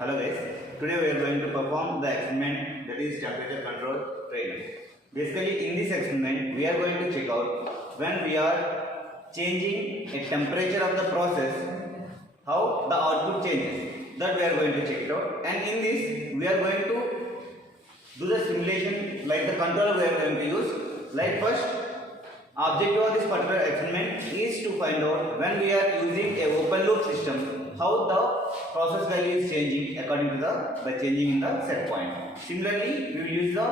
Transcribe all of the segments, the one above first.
Hello guys, today we are going to perform the experiment that is temperature control training. Basically in this experiment we are going to check out when we are changing a temperature of the process, how the output changes. That we are going to check it out, and in this we are going to do the simulation like the controller we are going to use. Like first objective of this particular experiment is to find out when we are using a open loop system how the process value is changing according to the changing in the set point. Similarly, we will use the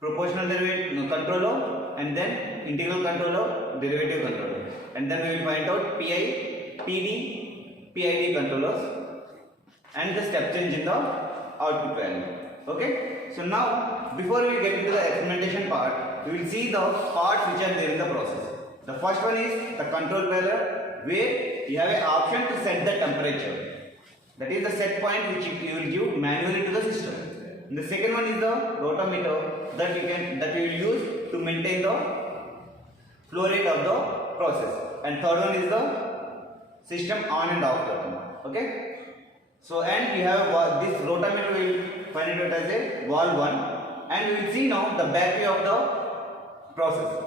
proportional derivative controller and then integral controller, derivative controller, and then we will find out PI, PD, PID controllers and the step change in the output value. Okay. So now before we get into the experimentation part, we will see the parts which are there in the process. The first one is the control panel, where you have an option to set the temperature. That is the set point which you will give manually to the system. And the second one is the rotometer that we will use to maintain the flow rate of the process. And third one is the system on and off button. Okay. So and you have this rotometer, we will find it out as a valve 1, and we will see now the back view of the process.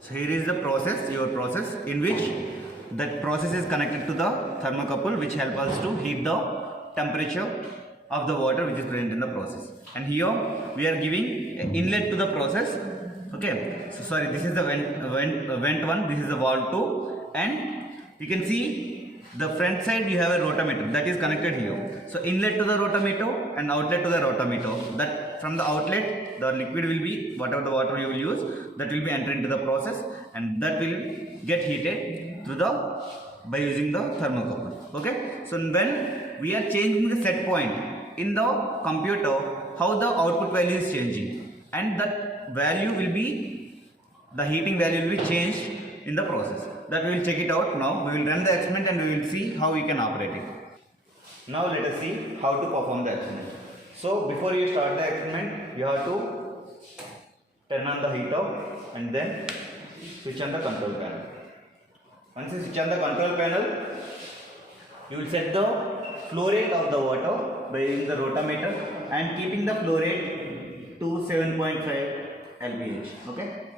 So here is the process, your process, in which that process is connected to the thermocouple, which help us to heat the temperature of the water which is present in the process. And here we are giving an inlet to the process. Okay, so sorry, this is the vent 1, this is the valve 2, and you can see the front side you have a rotometer that is connected here. So inlet to the rotometer and outlet to the rotometer. That from the outlet the liquid will be, whatever the water you will use, that will be entered into the process, and that will get heated through by using the thermocouple. Okay. So when we are changing the set point in the computer, how the output value is changing, and that value will be, the heating value will be changed in the process. That we will check it out now. We will run the experiment and we will see how we can operate it. Now let us see how to perform the experiment. So before you start the experiment, you have to turn on the heater and then switch on the control panel. Once you switch on the control panel, you will set the flow rate of the water by using the rotometer and keeping the flow rate to 7.5 lbh. Okay.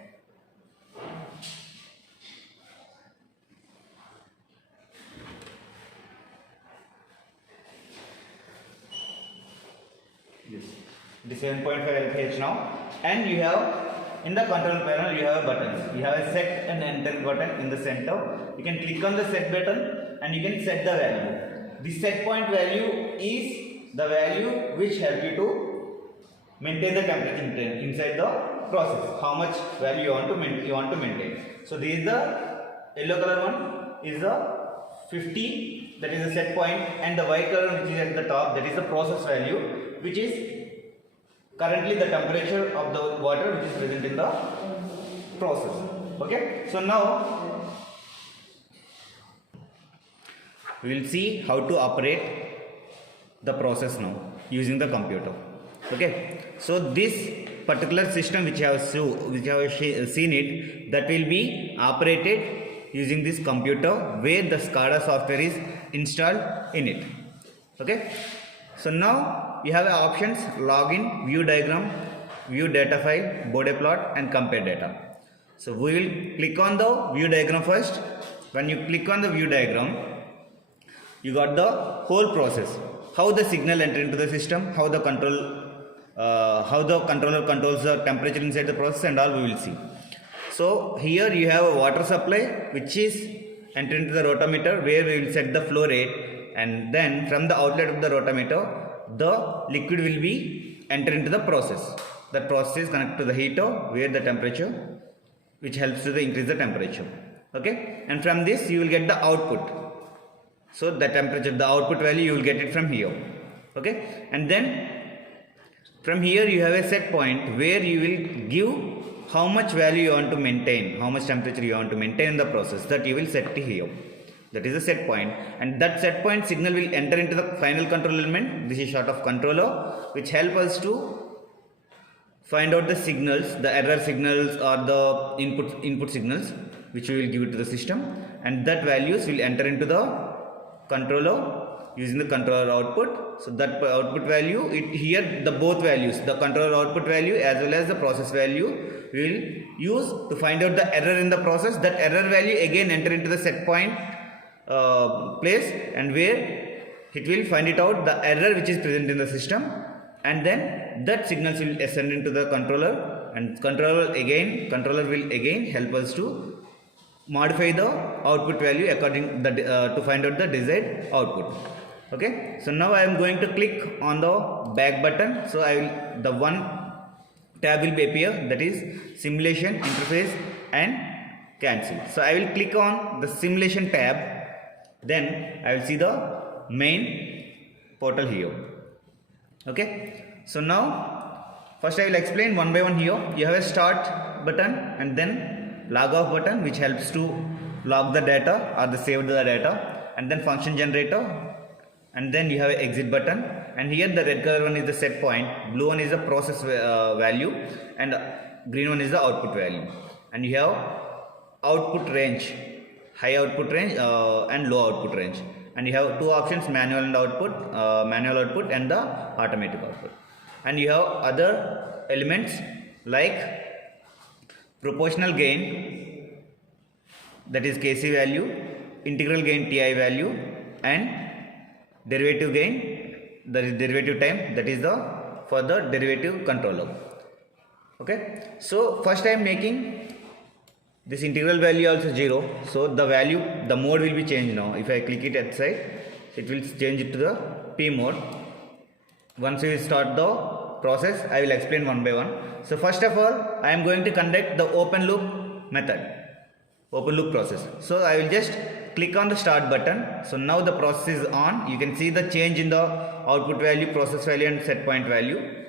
Yes, it is 7.5 lbh now, and you have in the control panel you have buttons. You have a set and enter button in the center. You can click on the set button and you can set the value. The set point value is the value which help you to maintain the temperature inside the process. How much value you want to maintain. So this is the yellow color one is the 50, that is the set point, and the white color which is at the top, that is the process value, which is currently the temperature of the water which is present in the process. Okay. So now we will see how to operate the process now using the computer. Okay. So this particular system which I have seen it, that will be operated using this computer where the SCADA software is installed in it. Okay. So now you have options: login, view diagram, view data file, Bode plot, and compare data. So we will click on the view diagram first. When you click on the view diagram, you got the whole process, how the signal enter into the system, how the controller controls the temperature inside the process, and all we will see. So here you have a water supply which is entered into the rotometer, where we will set the flow rate, and then from the outlet of the rotometer the liquid will be entered into the process. That process is connected to the heater, where the temperature, which helps to increase the temperature. Okay. And from this you will get the output. So the temperature, the output value, you will get it from here. Okay. And then from here you have a set point where you will give how much value you want to maintain, how much temperature you want to maintain in the process, that you will set here. That is the set point, and that set point signal will enter into the final control element. This is sort of controller which help us to find out the signals, the error signals or the input signals which we will give it to the system, and that values will enter into the controller using the controller output. So that output value, here the both values, the controller output value as well as the process value, we will use to find out the error in the process. That error value again enter into the set point place, and where it will find it out the error which is present in the system, and then that signals will ascend into the controller, and controller will again help us to modify the output value according to find out the desired output. Okay, so now I am going to click on the back button. So the one tab will be appear, that is simulation, interface and cancel. So I will click on the simulation tab, then I will see the main portal here. Okay, so now first I will explain one by one here. You have a start button and then log off button, which helps to log the data or the save the data, and then function generator, and then you have an exit button, and here the red color one is the set point, blue one is the process value, and green one is the output value, and you have output range, high output range and low output range, and you have two options, manual output and the automatic output, and you have other elements like proportional gain, that is Kc value, integral gain Ti value, and derivative gain, that is derivative time, that is for the derivative controller. Okay, so first I am making this integral value also 0, so the mode will be changed now. If I click it at side, it will change it to the P mode. Once we start the process, I will explain one by one. So first of all, I am going to conduct the open loop method, open loop process. So I will just click on the start button. So now the process is on. You can see the change in the output value, process value and set point value.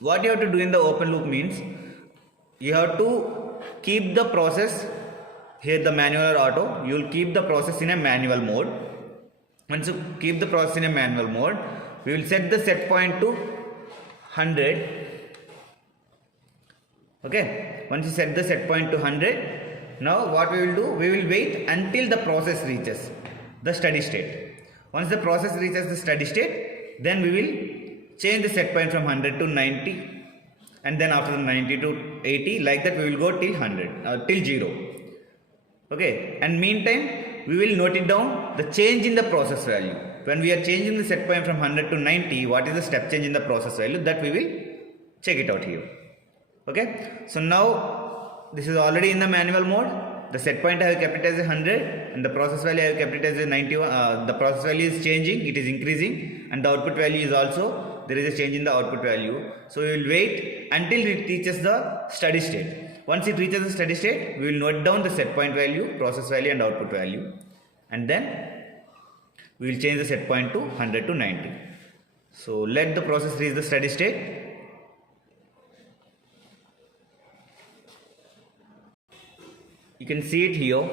What you have to do in the open loop means, you have to keep the process, here the manual or auto, you will keep the process in a manual mode. Once you keep the process in a manual mode, we will set the set point to 100. Okay, once you set the set point to 100, now what we will do, we will wait until the process reaches the steady state. Once the process reaches the steady state, then we will change the set point from 100 to 90, and then after the 90 to 80, like that we will go till 100 till 0. Okay, and meantime we will note it down the change in the process value. When we are changing the set point from 100 to 90, what is the step change in the process value, that we will check it out here. Okay, so now this is already in the manual mode. The set point I have kept it as 100 and the process value I have kept it as 91. The process value is changing, it is increasing, and the output value is also, there is a change in the output value. So we will wait until it reaches the steady state. Once it reaches the steady state, we will note down the set point value, process value and output value, and then we will change the set point to 100 to 90. So let the process reach the steady state. You can see it here,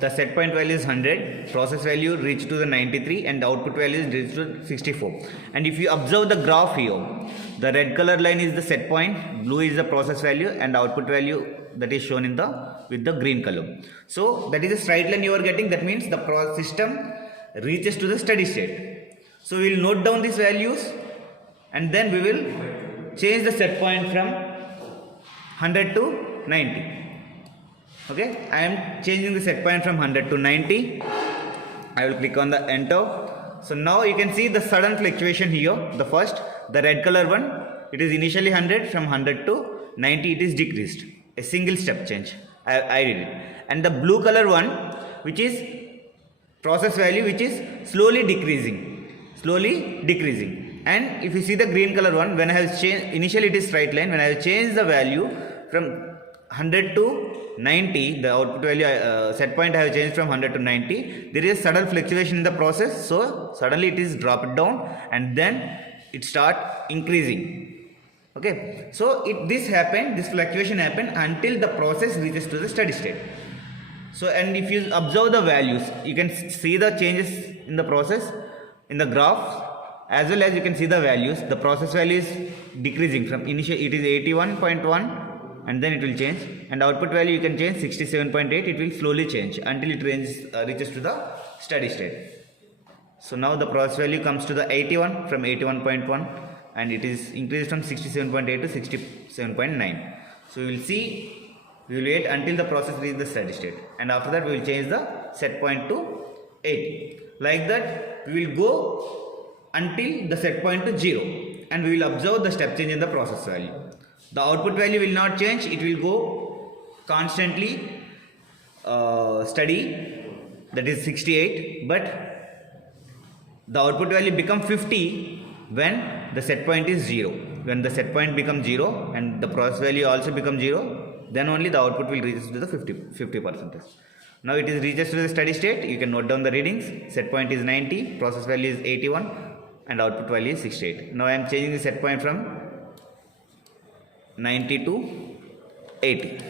the set point value is 100, process value reached to the 93 and the output value is reached to 64. And if you observe the graph here, the red color line is the set point, blue is the process value, and the output value that is shown with the green color. So that is a straight line you are getting, that means the system reaches to the steady state. So we will note down these values and then we will change the set point from 100 to 90. Okay, I am changing the set point from 100 to 90. I will click on the enter. So now you can see the sudden fluctuation here. The red color one, it is initially 100, from 100 to 90 it is decreased. A single step change. I did it. And the blue color one, which is process value, which is slowly decreasing. And if you see the green color one, when I have changed, initially it is straight line, when I have changed the value from 100 to 90, the output value set point I have changed from 100 to 90, there is sudden fluctuation in the process, so suddenly it is dropped down and then it start increasing. Okay, so this fluctuation happened until the process reaches to the steady state. So, and if you observe the values, you can see the changes in the process in the graph, as well as you can see the values. The process value is decreasing from initial, it is 81.1 and then it will change, and output value you can change 67.8. It will slowly change until it reaches to the steady state. So now the process value comes to the 81 from 81.1, and it is increased from 67.8 to 67.9. So we will see, we will wait until the process reaches the steady state, and after that we will change the set point to 80. Like that we will go until the set point to 0, and we will observe the step change in the process value. The output value will not change, it will go constantly steady, that is 68, but the output value become 50 when the set point is 0. When the set point becomes 0 and the process value also becomes 0, then only the output will reach to the 50%. Now it is reaches to the steady state. You can note down the readings. Set point is 90, process value is 81, and output value is 68. Now I am changing the set point from 90 to 80.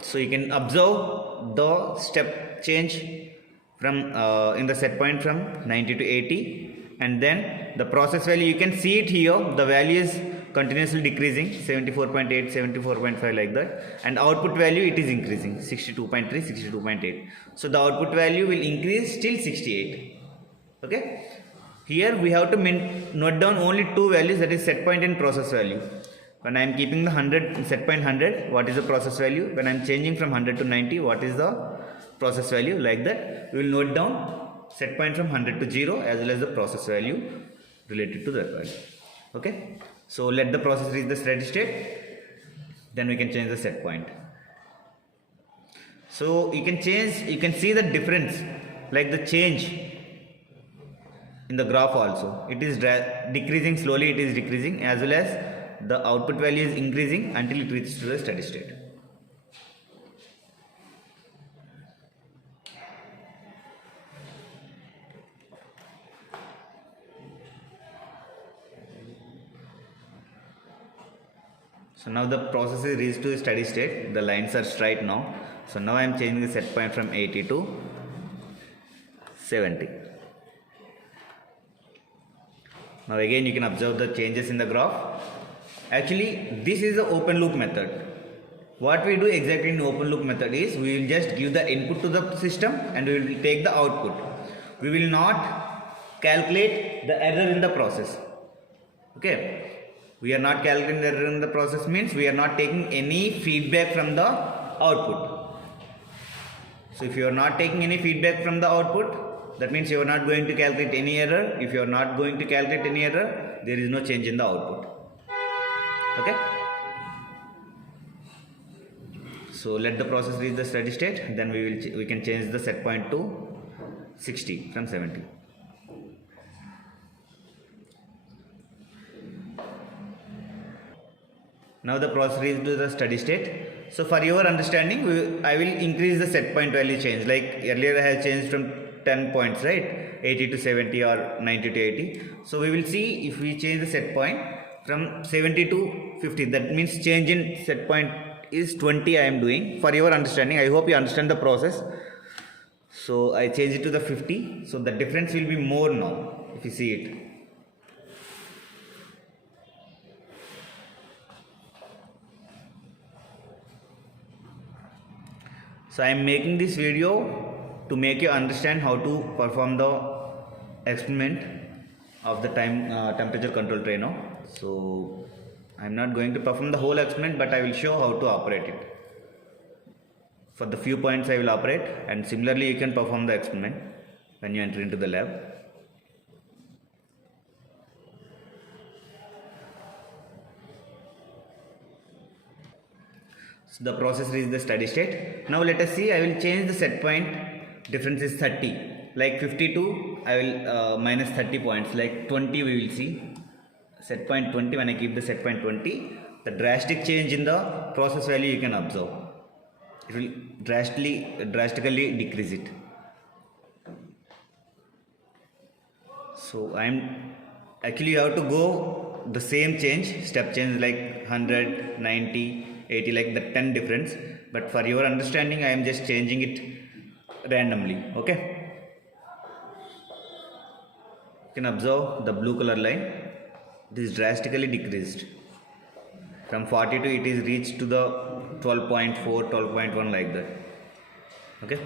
So you can observe the step change from in the set point from 90 to 80, and then the process value, you can see it here, the value is continuously decreasing, 74.8, 74.5 like that, and output value it is increasing, 62.3, 62.8. So the output value will increase till 68. Okay, here we have to note down only two values, that is set point and process value. When I am keeping the 100 set point 100, what is the process value? When I am changing from 100 to 90, what is the process value? Like that we will note down set point from 100 to 0 as well as the process value related to that value. Okay, so let the process reach the steady state, then we can change the set point. So you can see the difference, like the change in the graph also, it is decreasing slowly, it is decreasing, as well as the output value is increasing until it reaches to the steady state. So now the process is reached to a steady state, the lines are straight now. So now I am changing the set point from 80 to 70. Now again you can observe the changes in the graph. Actually this is the open loop method. What we do exactly in open loop method is, we will just give the input to the system and we will take the output. We will not calculate the error in the process. Okay, we are not calculating the error in the process means we are not taking any feedback from the output. So if you are not taking any feedback from the output, that means you are not going to calculate any error. If you are not going to calculate any error, there is no change in the output. Okay, so let the process reach the steady state, then we can change the set point to 60 from 70. Now the process reached to the steady state. So for your understanding, I will increase the set point value change. Like earlier I have changed from 10 points, right? 80 to 70 or 90 to 80. So we will see if we change the set point from 70 to 50. That means change in set point is 20 I am doing. For your understanding, I hope you understand the process. So I change it to the 50. So the difference will be more now if you see it. So I am making this video to make you understand how to perform the experiment of the temperature control trainer. So I am not going to perform the whole experiment, but I will show how to operate it. For the few points I will operate, and similarly you can perform the experiment when you enter into the lab. So the process reaches the steady state. Now let us see, I will change the set point, difference is 30. Like 52, I will minus 30 points, like 20 we will see. Set point 20, when I keep the set point 20, the drastic change in the process value you can observe. It will drastically decrease it. So actually you have to go the same change, step change like 100, 90, 80, like the 10 difference, but for your understanding I am just changing it randomly. Okay, you can observe the blue color line, this is drastically decreased from 42, it is reached to the 12.4, 12.1 like that. Okay,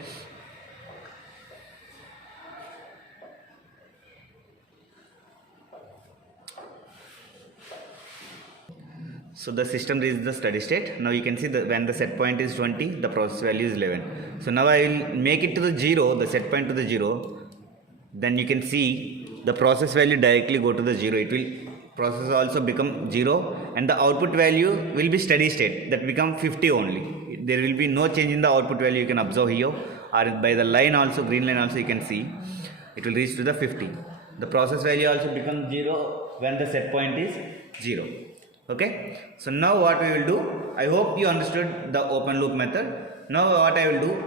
So the system reaches the steady state. Now you can see that when the set point is 20, the process value is 11. So now I will make it to the 0, the set point to the 0. Then you can see the process value directly go to the 0. It will process also become 0 and the output value will be steady state, that become 50 only. There will be no change in the output value, you can observe here, or by the line also, green line also you can see it will reach to the 50. The process value also becomes 0 when the set point is 0. Okay, so now what we will do, I hope you understood the open loop method. Now what I will do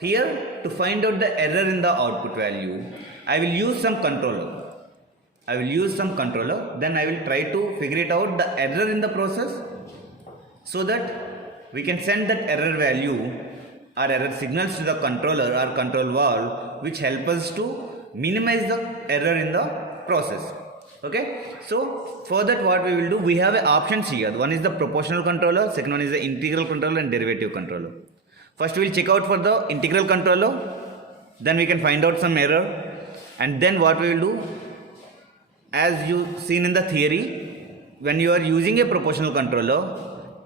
here, to find out the error in the output value, I will use some controller. Then I will try to figure it out the error in the process, so that we can send that error value or error signals to the controller or control valve, which help us to minimize the error in the process. Okay, so for that what we will do, we have options here. One is the proportional controller, second one is the integral controller and derivative controller. First we will check out for the integral controller, then we can find out some error, and then what we will do, as you seen in the theory, when you are using a proportional controller,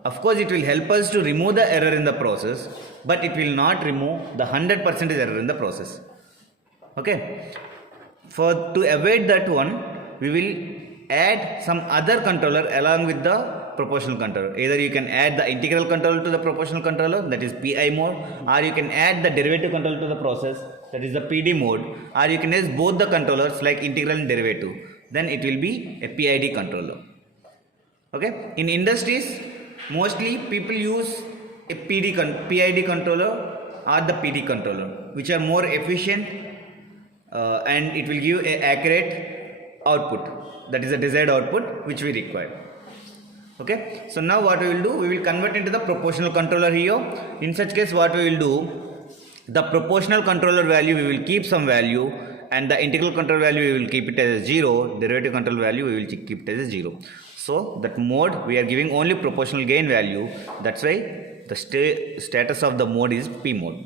of course it will help us to remove the error in the process, but it will not remove the 100% error in the process. Okay, to avoid that one, we will add some other controller along with the proportional controller. Either you can add the integral controller to the proportional controller, that is PI mode, or you can add the derivative controller to the process, that is the PD mode, or you can use both the controllers like integral and derivative, then it will be a PID controller. Okay, in industries mostly people use a PID controller or the PD controller, which are more efficient and it will give a accurate output, that is a desired output which we require. Okay, so now what we will do, we will convert into the proportional controller here. In such case what we will do, the proportional controller value we will keep some value, and the integral control value we will keep it as a 0, derivative control value we will keep it as a 0. So that mode we are giving only proportional gain value, that's why the status of the mode is P mode.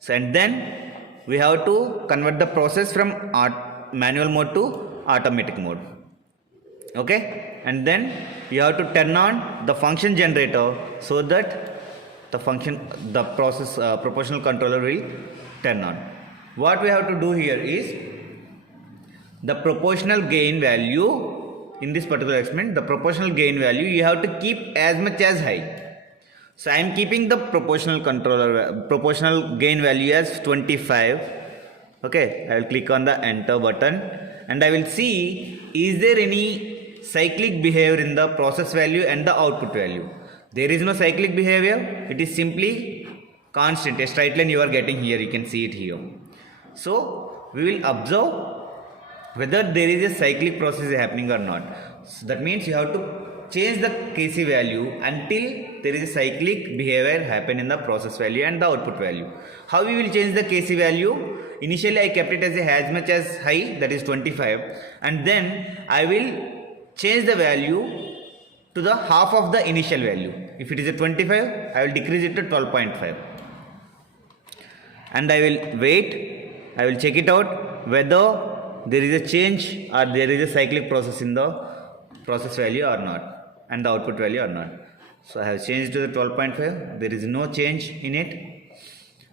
So and then we have to convert the process from manual mode to automatic mode. Okay, and then you have to turn on the function generator, so that the proportional controller will turn on. What we have to do here is, the proportional gain value in this particular experiment, the proportional gain value you have to keep as much as high. So I am keeping the proportional gain value as 25. Okay, I will click on the enter button and I will see, is there any cyclic behavior in the process value and the output value. There is no cyclic behavior, it is simply constant, a straight line you are getting here, you can see it here. So we will observe whether there is a cyclic process happening or not. So that means you have to change the Kc value until there is a cyclic behavior happen in the process value and the output value. How we will change the Kc value? Initially I kept it as much as high, that is 25, and then I will change the value to the half of the initial value. If it is a 25, I will decrease it to 12.5. And I will wait, I will check it out whether there is a change or there is a cyclic process in the process value or not, and the output value or not. So I have changed to the 12.5, there is no change in it.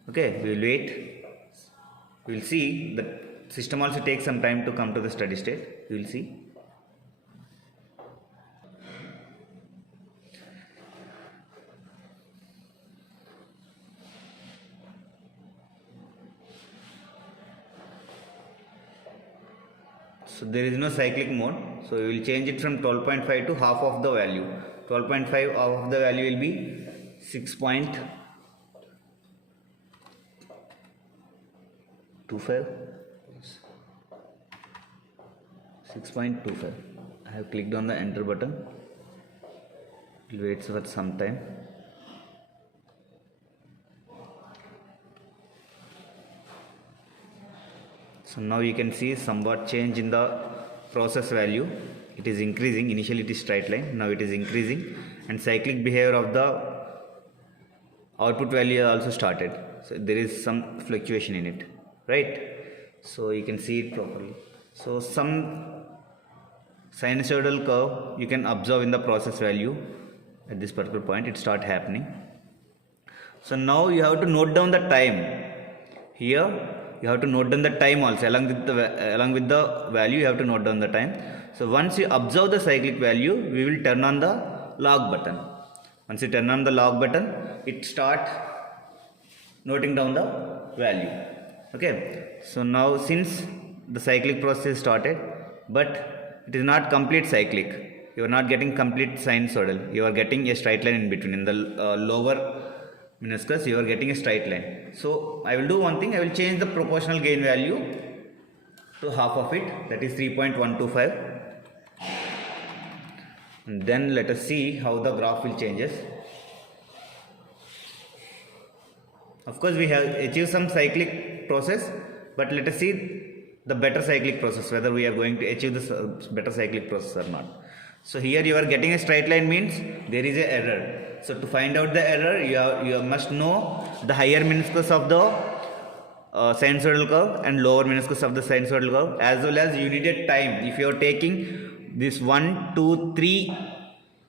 Okay, we will wait, we will see. The system also takes some time to come to the steady state, we will see. So there is no cyclic mode, so we will change it from 12.5 to half of the value. 12.5 of the value will be 6.25. I have clicked on the enter button. It will wait for some time. So now you can see somewhat change in the process value. It is increasing. Initially it is straight line, now it is increasing, and cyclic behavior of the output value also started. So there is some fluctuation in it, right? So you can see it properly. So some sinusoidal curve you can observe in the process value, at this particular point it start happening. So now you have to note down the time. Here you have to note down the time also, along with the value you have to note down the time. So once you observe the cyclic value, we will turn on the log button. Once you turn on the log button, it start noting down the value. Okay, so now since the cyclic process started, but it is not complete cyclic, you are not getting complete sinusoidal, you are getting a straight line in between. In the lower meniscus you are getting a straight line. So I will do one thing, I will change the proportional gain value to half of it, that is 3.125, and then let us see how the graph will changes. Of course we have achieved some cyclic process, but let us see the better cyclic process, whether we are going to achieve this better cyclic process or not. So here you are getting a straight line means there is a error. So to find out the error, you must know the higher meniscus of the sinusoidal curve and lower meniscus of the sinusoidal curve, as well as you need a time. If you are taking this 1, 2, 3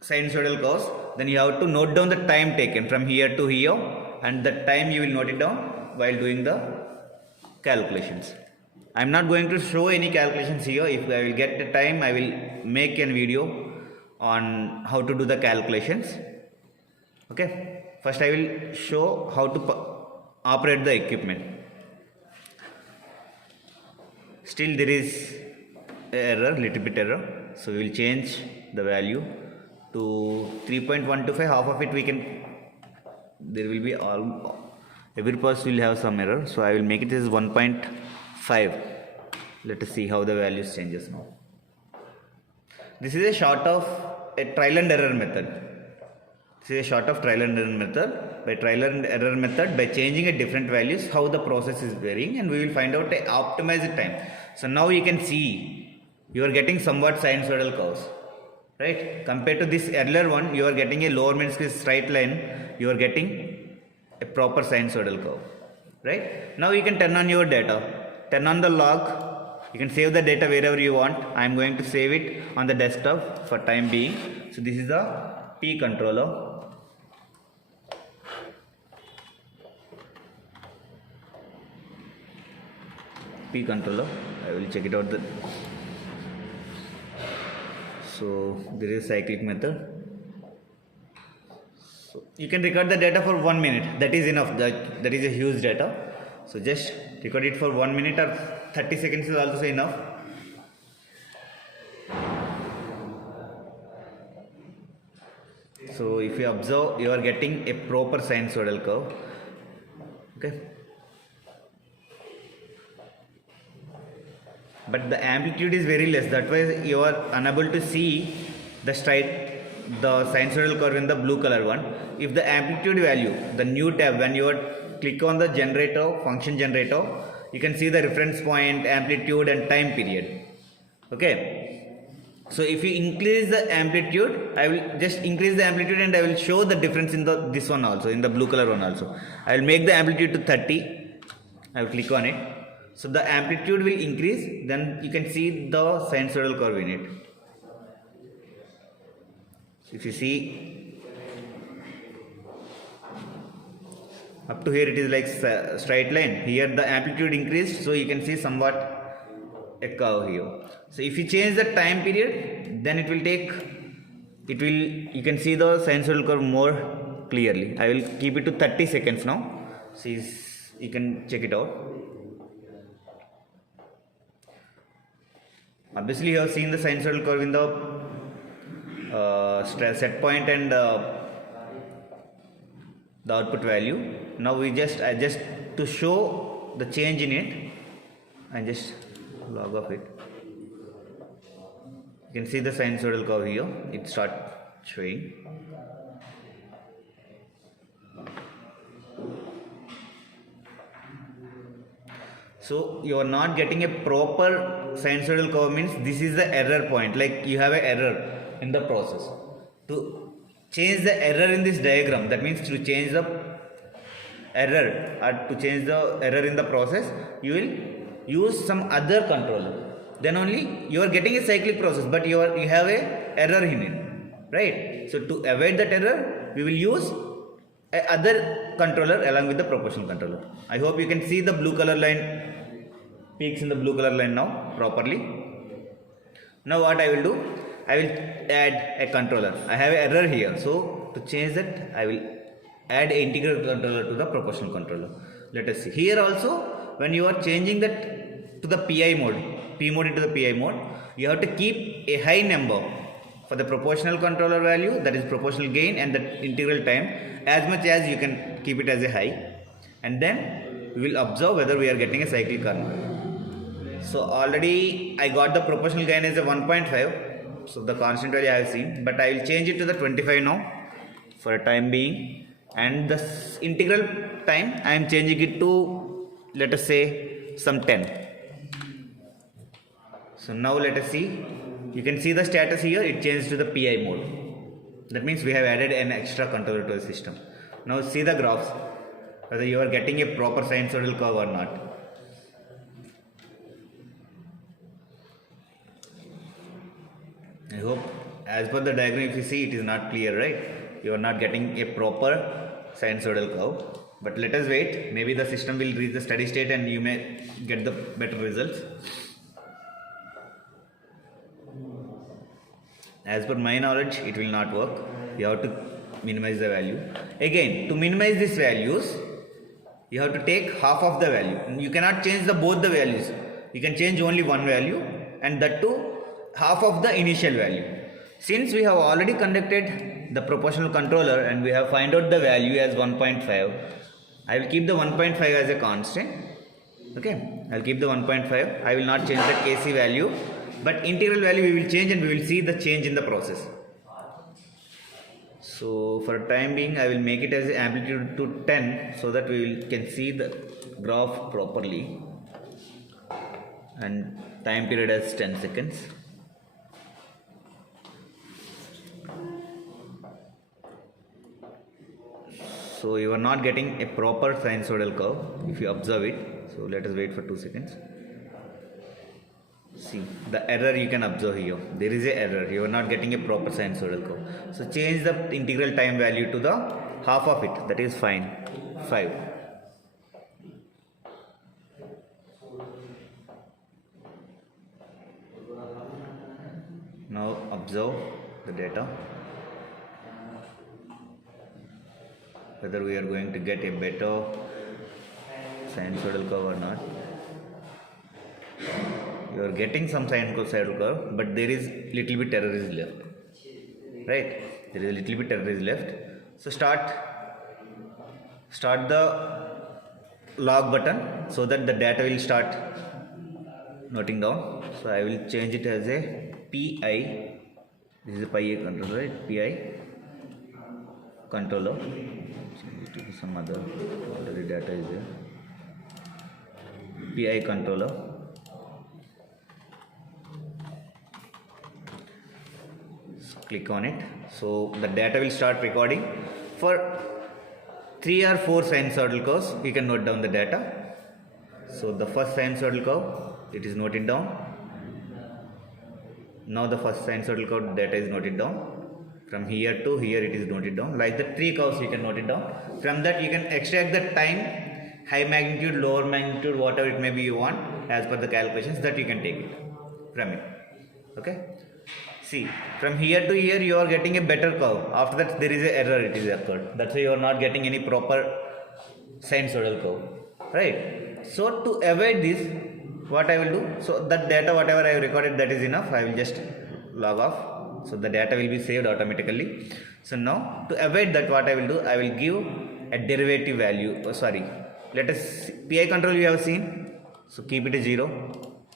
sinusoidal curves, then you have to note down the time taken from here to here, and the time you will note it down while doing the calculations. I am not going to show any calculations here. If I will get the time, I will make a video on how to do the calculations. Okay, first I will show how to operate the equipment. Still there is error, little bit error, so we will change the value to 3.125. half of it we can, there will be every pulse will have some error, so I will make it as 1.5. let us see how the values changes now. This is a short of a trial and error method. This is a short of trial and error method. By trial and error method, by changing a different values, how the process is varying, and we will find out a optimized time. So now you can see you are getting somewhat sinusoidal curves, right? Compared to this earlier one, you are getting a lower meniscus straight line, you are getting a proper sinusoidal curve, right? Now you can turn on your data, turn on the log. You can save the data wherever you want. I am going to save it on the desktop for time being. So this is the P controller. P controller. I will check it out. So there is a cyclic method. So you can record the data for 1 minute. That is enough. That is a huge data. So just record it for 1 minute, or 30 seconds is also enough. So if you observe, you are getting a proper sinusoidal curve. Okay. But the amplitude is very less. That way you are unable to see the sinusoidal curve in the blue color one. If the amplitude value, the new tab, when you click on the generator, function generator, you can see the reference point, amplitude and time period. Okay. So if you increase the amplitude, I will just increase the amplitude and I will show the difference in this one also, in the blue color one also. I will make the amplitude to 30. I will click on it. So the amplitude will increase, then you can see the sinusoidal curve in it. So if you see, up to here it is like straight line. Here the amplitude increased, so you can see somewhat a curve here. So if you change the time period, then you can see the sinusoidal curve more clearly. I will keep it to 30 seconds now. So you can check it out. Obviously you have seen the sinusoidal curve in the set point and the output value. Now I just to show the change in it, I just log off it. You can see the sinusoidal curve here, it start showing. So you are not getting a proper sinusoidal curve, means this is the error point, like you have an error in the process. To change the error in this diagram, that means to change the error or to change the error in the process, you will use some other controller. Then only you are getting a cyclic process, but you have a error in it. right? So to avoid that error, we will use a other controller along with the proportional controller. I hope you can see the blue color line, peaks in the blue color line now properly. Now what I will do, I will add a controller. I have an error here, so to change that I will add an integral controller to the proportional controller. Let us see. Here also, when you are changing that to the PI mode, P mode into the PI mode, you have to keep a high number for the proportional controller value, that is proportional gain, and the integral time, as much as you can keep it as a high, and then we will observe whether we are getting a cyclic or not. So already I got the proportional gain as a 1.5, so the constant value I have seen, but I will change it to the 25 now for a time being, and the integral time I am changing it to, let us say, some 10. So now let us see, you can see the status here, it changed to the PI mode. That means we have added an extra controller to the system. Now see the graphs, whether you are getting a proper sinusoidal curve or not. I hope as per the diagram, if you see, it is not clear, right? You are not getting a proper sinusoidal curve. But let us wait, maybe the system will reach the steady state and you may get the better results. As per my knowledge, it will not work. You have to minimize the value. Again, to minimize these values, you have to take half of the value. You cannot change both the values. You can change only one value, and that too half of the initial value. Since we have already conducted the proportional controller and we have find out the value as 1.5, I will keep the 1.5 as a constant. Okay, I will keep the 1.5. I will not change the Kc value, but integral value we will change, and we will see the change in the process. So for time being, I will make it as amplitude to 10 so that we can see the graph properly, and time period as 10 seconds. So you are not getting a proper sinusoidal curve if you observe it. So let us wait for 2 seconds. See the error you can observe here. There is a error. You are not getting a proper sinusoidal curve. So change the integral time value to the half of it. That is fine. 5. Now observe the data, whether we are going to get a better sinusoidal curve or not. You are getting some sinusoidal curve, but there is little bit error is left, right? There is a little bit error is left. So start the log button so that the data will start noting down. So I will change it as a PI. This is a PI controller, right? PI controller. Change it to some other, already data is there. PI controller. So click on it. So the data will start recording. For 3 or 4 sinusoidal curves, you can note down the data. So the first sinusoidal curve, it is noted down. Now the first sinusoidal curve data is noted down. From here to here it is noted down. Like the 3 curves you can note it down. From that you can extract the time, high magnitude, lower magnitude, whatever it may be you want, as per the calculations that you can take it from it. Okay. See, from here to here you are getting a better curve. After that there is an error, it is occurred. That's why you are not getting any proper sinusoidal curve, right? So to avoid this, what I will do, so that data whatever I have recorded, that is enough. I will just log off. So the data will be saved automatically. So now to avoid that, what I will do, I will give a derivative value. Let us PI control you have seen. So keep it as 0.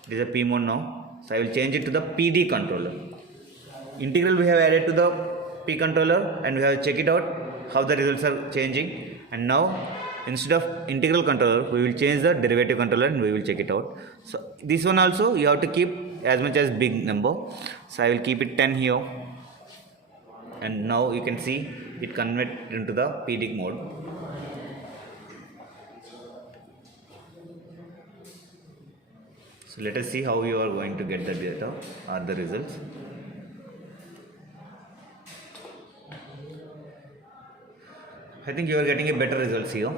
It is a P mode now. So I will change it to the PD controller. Integral we have added to the P controller, and we have check it out how the results are changing. And now instead of integral controller, we will change the derivative controller and we will check it out. So this one also you have to keep as much as big number. So I will keep it 10 here, and now you can see it convert into the PD mode. So let us see how you are going to get the data or the results. I think you are getting a better results here,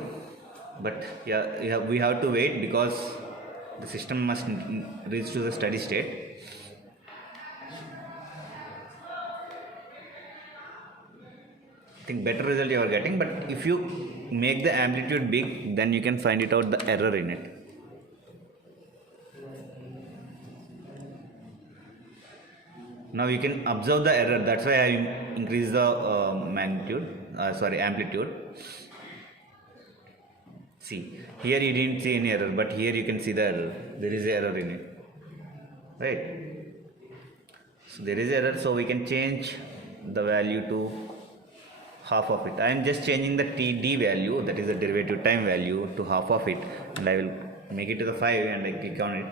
but yeah, we have to wait because the system must reach to the steady state. I think better result you are getting, but if you make the amplitude big, then you can find it out the error in it. Now you can observe the error. That's why I increase the amplitude. See, here you didn't see any error, but here you can see the error. There is error in it, right? So there is error, so we can change the value to half of it. I am just changing the TD value, that is the derivative time value, to half of it, and I will make it to the 5 and I click on it,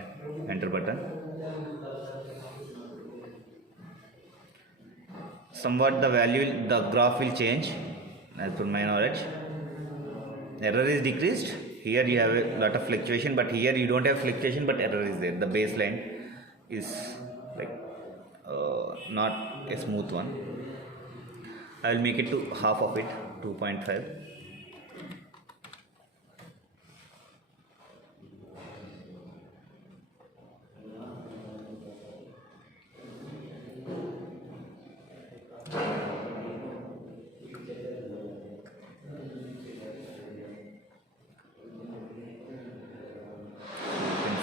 enter button. Somewhat the value, the graph will change as per my knowledge. Error is decreased. Here you have a lot of fluctuation, but here you don't have fluctuation, but error is there. The baseline is like not a smooth one. I will make it to half of it, 2.5.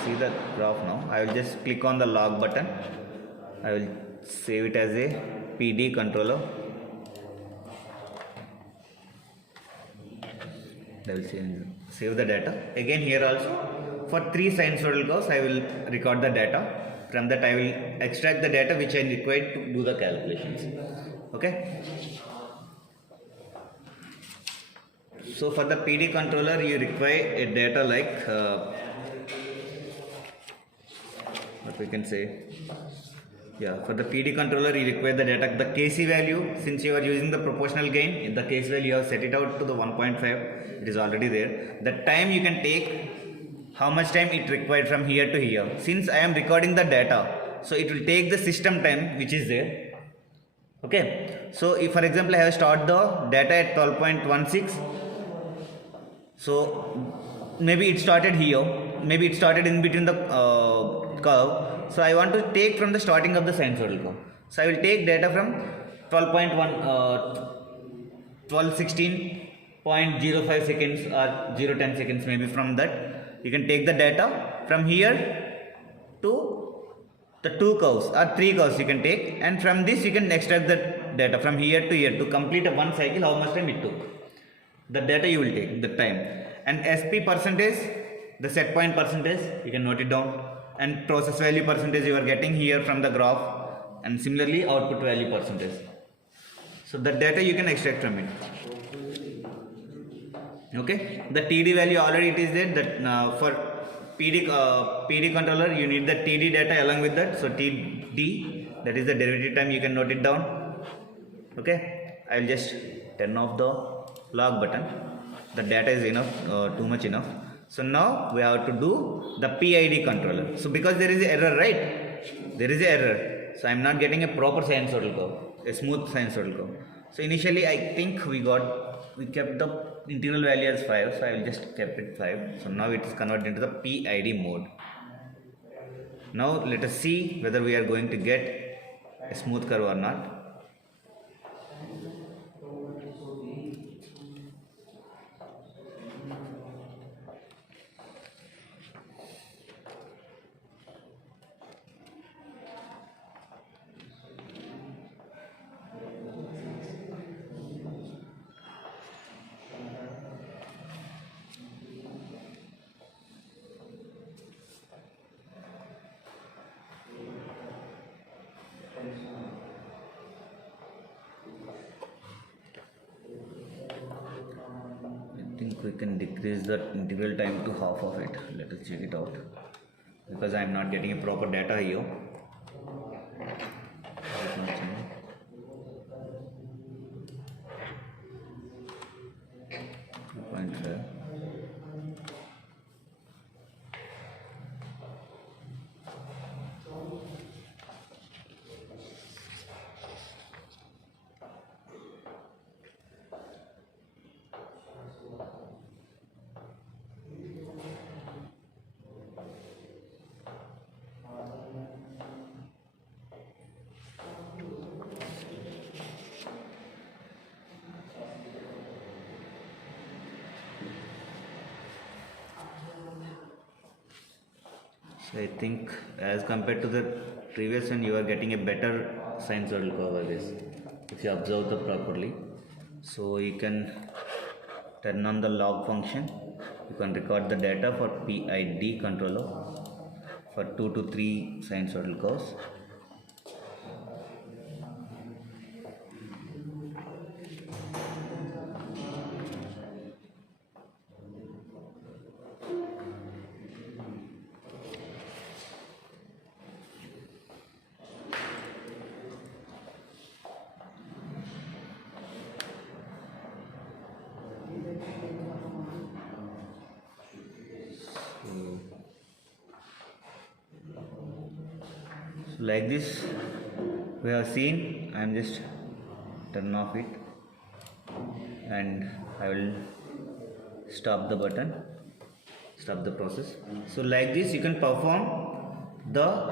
See the graph now. I will just click on the log button. I will save it as a PD controller. I will save the data. Again here also, for 3 sinusoidal curves, I will record the data. From that I will extract the data which I require to do the calculations. Okay. So for the PD controller, you require a data like what we can say. Yeah, for the PD controller, you require the data, the Kc value. Since you are using the proportional gain, in the Kc value you have set it out to the 1.5. It is already there. The time you can take, how much time it required from here to here. Since I am recording the data, so it will take the system time which is there. Okay. So if for example I have stored the data at 12.16. So maybe it started here. Maybe it started in between the curve. So I want to take from the starting of the sinusoidal curve. So I will take data from 1216.05 seconds or 010 seconds, maybe from that. You can take the data from here to the 2 curves or 3 curves you can take, and from this you can extract the data from here to here to complete a 1 cycle, how much time it took. The data you will take, the time. And SP percentage, the set point percentage, you can note it down. And process value percentage you are getting here from the graph, and similarly output value percentage. So the data you can extract from it. Okay, the TD value already it is there. That for PD controller you need the TD data along with that. So TD, that is the derivative time, you can note it down. Okay, I will just turn off the log button. The data is enough, too much enough. So now we have to do the PID controller. So because there is an error, right? There is an error. So I am not getting a proper sinusoidal curve, a smooth sinusoidal curve. So initially I think we kept the integral value as 5. So I will just kept it 5. So now it is converted into the PID mode. Now let us see whether we are going to get a smooth curve or not. We can decrease the integral time to half of it. Let us check it out, because I am not getting a proper data here. 2.5. So I think as compared to the previous one, you are getting a better sinusoidal curve, I guess, if you observe the properly. So you can turn on the log function. You can record the data for PID controller for 2 to 3 sinusoidal curves. So like this we have seen. I am just turn off it and I will stop the button, stop the process. So like this you can perform the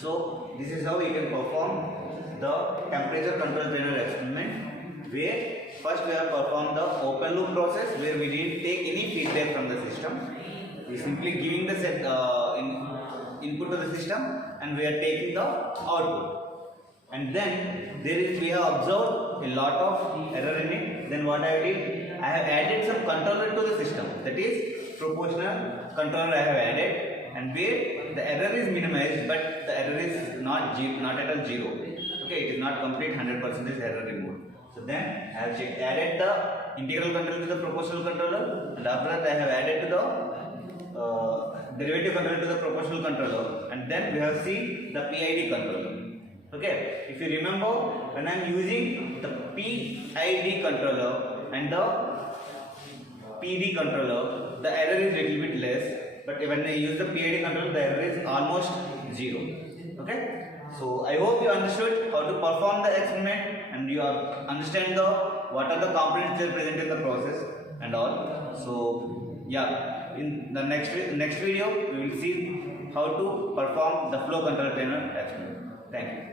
so this is how you can perform the temperature control trainer experiment, where first we have performed the open loop process where we didn't take any feedback from the system. We simply giving the input to the system and we are taking the output. And then we have observed a lot of error in it. Then what I did, I have added some controller to the system, that is proportional controller I have added, and where the error is minimized but the error is not at all zero. Okay, it is not complete 100% error removed. So then I have added the integral controller to the proportional controller, and after that I have added to the derivative controller to the proportional controller, and then we have seen the PID controller. Okay, if you remember, when I am using the PID controller and the PD controller, the error is little bit less, but when I use the PID controller, the error is almost zero. Okay, so I hope you understood how to perform the experiment and you understand what are the components that are present in the process and all. So yeah, in the next video we will see how to perform the flow control trainer experiment. Thank you.